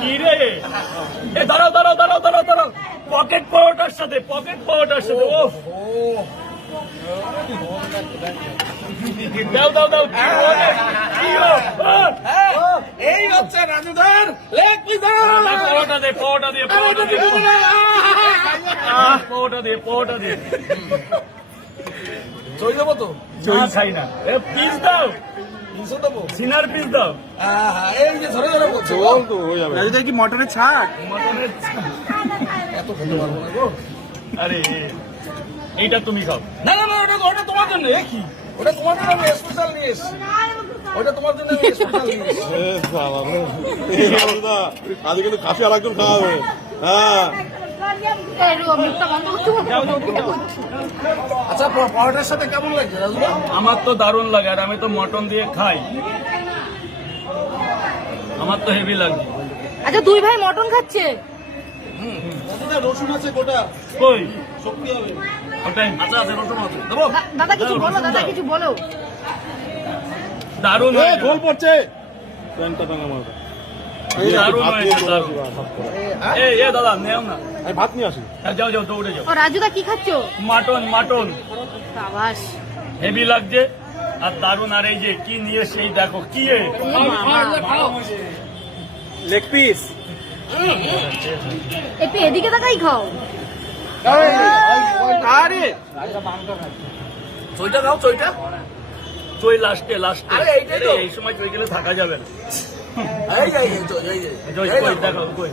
কি রে এ দাঁড়াও দাঁড়াও দাঁড়াও দাঁড়াও দাঁড়াও পকেট পাওয়াটার সাথে ও দাও দাও দাও এই হচ্ছে রাজুদার লেগ পিস। পাওয়াটা দে চলে যাবো তো, খাই না পিস দাও, পিসও দেবো। সিনার পিস দাও। এই যে ধরে ধরে বলছো রাজুদা কি মটনের ছাক? মটনের এত খেতে পারবো না গো। আরে এইটা তুমি খাও। না না না, ওটা তোমার জন্য। কি ওটা তোমার জন্য আমি স্পেশাল নিয়ে এসেছি। ওটা তোমার জন্য আমি স্পেশাল নিয়ে এসেছি। আজকে কিন্তু কাশি আর একজন খাওয়াবে। হ্যাঁ আচ্ছা, পরোটার সাথে কেমন লাগছে রাজুদা? আমার তো দারুণ লাগে, আর আমি তো মটন দিয়ে খাই, আমার তো হেভি লাগে। আচ্ছা দুই ভাই মটন খাচ্ছে। রসুন আছে গোটা, কই শক্তি হবে। ওটাই আচ্ছা আচ্ছা, রসুন আছে দেবো। দাদা কিছু বলো, দাদা কিছু বলো। দারুণ এ হয়েছে। গোল পড়ছে। প্যান্টটা টাঙা মারো। দারুণ হয়েছে, দারুণ। এ দাদা নেও না, আমি ভাত নিয়ে আসি। যাও যাও দৌড়ে যাও। ও রাজুদা কি খাচ্ছো? মাটন সাবাস। হেভি লাগছে আর দারুণ। আর এই যে কি নিয়ে সেই দেখো কি লেগ পিস। একটু এদিকে তাকাই খাও। আরে চইটা দাও, চইটা। চই লাস্টে আরে এইটাই তো। এই সময় চই গেলে থাকা যাবে না। এই যে, এই যে, এই যে। জয় এই কই নাও। দেখো কই।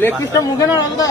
লেগ পিসটা মুখে না রাজুদা।